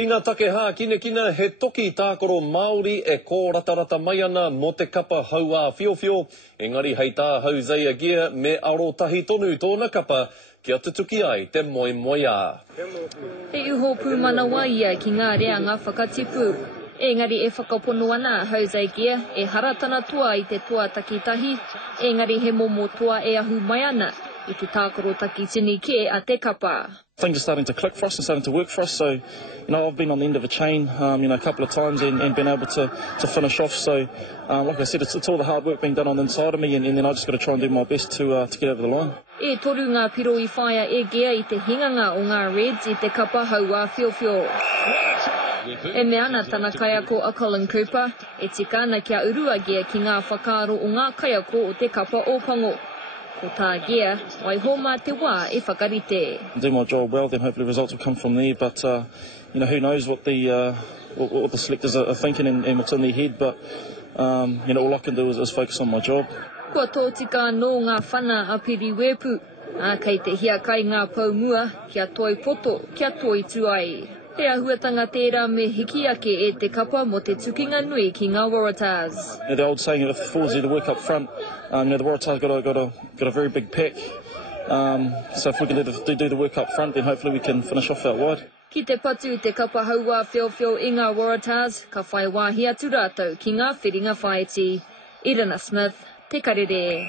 Ki ngā takeha kina he toki tākoro Māori e kō ratarata mai ana mo te kapa haua whiowhio. Engari hei tā hau Zaya Gia me aro tahi tonu tōna kapa kia tutuki ai te moe ā. He uho pūmanawa ia ki ngā reanga whakatipu. Engari e whakapono ana hau Zaya Gia e haratana tua i te tua takitahi. Engari he momo tua e ahu mai ana i te tākoro takitini ke a te kapa. Things are starting to click for us and starting to work for us. So, I've been on the end of a chain, a couple of times and been able to finish off. So, like I said, it's all the hard work being done on the inside of me, and then I just got to try and do my best to get over the line. E toru ngā piro I whaia e gea I te hinganga o ngā Reds I te kapa haua whiowhio. E me ana tana kaiako a Colin Cooper, e tika ana kia urua gea ki ngā whakaaro o ngā kaiako o te kapa o Pango. Ko tā gea, wai homa te wā e whakarite. Do my job well, then hopefully results will come from there. But who knows what the selectors are thinking and what's in their head. But all I can do is focus on my job. Kua tōtika no ngā whana a Piri Wepu, a kei te hia kai ngā paumua, kia toi poto, kia toi tuai. He ahuatanga tērā me hiki ake e te kapa mo te tukinga nui ki ngā Waratahs. The old saying, if it falls you to work up front, the Waratahs got a very big pack. So if we can do the work up front, then hopefully we can finish off out wide. Ki te patu te kapa haua whiowhio I ngā Waratahs, ka whai wāhi atu rātou ki ngā whiringa whaiti. Irina Smith, Te Karere.